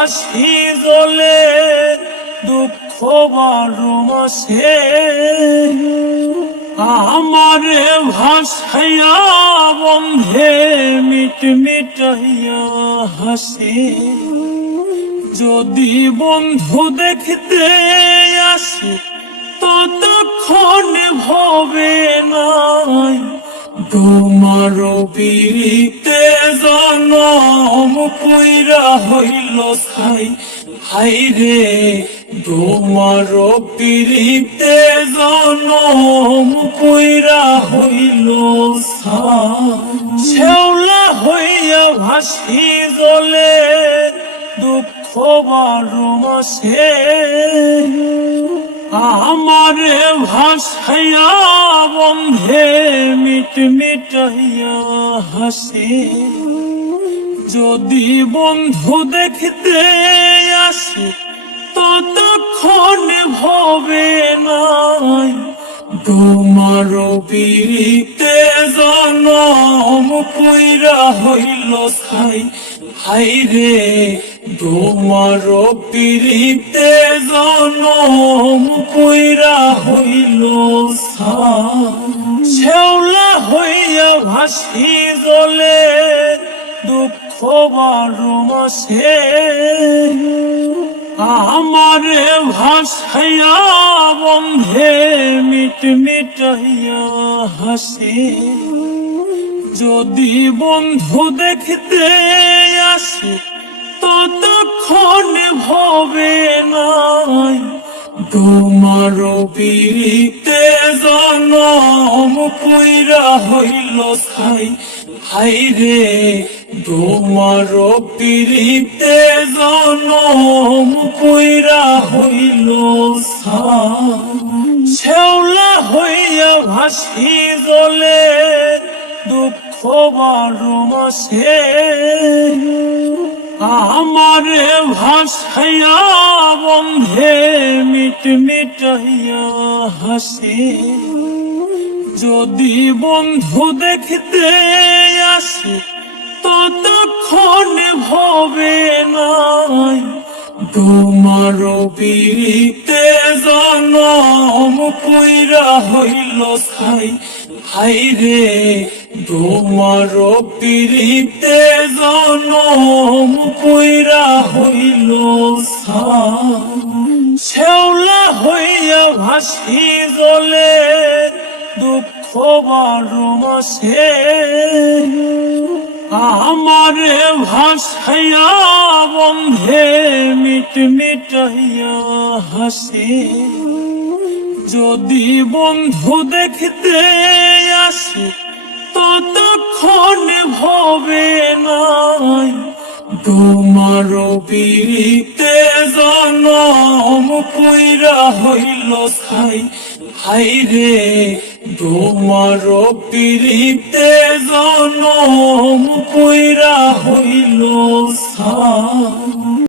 ভাসি জলে দুঃখ মাসে আমারে ভাসাইয়া বন্ধে মিট মিটাইয়া হাসে। যদি বন্ধু দেখতে আসে, ততক্ষণ ভবে নাই। তোমার বীরিতে জনম কইরা হইল ছাই। হাই রে, তোমার পীড়িতে জনম কইরা হইল শেওলা হইয়া ভাসি জলে, দুঃখ বারো মাসে আমারে ভাসাইয়া বন্ধে মিট মিটাইয়া হাসে। যদি বন্ধু দেখতে আসি, ততক্ষণ ভবে নাই। তোমার বীরিতে জনম কইরা হইল ছাই। হাই রে তোমার পীড়িতে জনম কইরা হইল শেওলা হইয়া ভাসি জলে, দুঃখ বারো মাসে। আমারে ভাসাইয়া বন্ধে মিট মিটাইয়া হাসে। যদি বন্ধু দেখতে আসে ততক্ষণ ভবে নাই। তোমার বীরিতে জনম কইরা হইল ছাই। হাই রে তোমার পীড়িতে জনম কইরা হইল শেওলা হইয়া ভাসি জলে, দুঃখ বারো মাসে আমারে ভাসাইয়া বন্ধে মিট মিটাইয়া হাসে। যদি বন্ধু দেখতে আসে, ততক্ষণ ভবে নাই। তোমার বীরিতে জনম কইরা হইল ছাই। হাই রে তোমার পীড়িতে জনম কইরা হইল শেওলা হইয়া ভাসি জলে, দুঃখ বারো মাসে। আমারে ভাসাইয়া বন্ধে মিট মিটাইয়া হাসি। যদি বন্ধু দেখতে আসে ততক্ষণ ভবে নাই। তোমার বীরিতে জনম কইরা হইল ছাই। হাই রে, তোমার পীড়িতে জনম কইরা হইল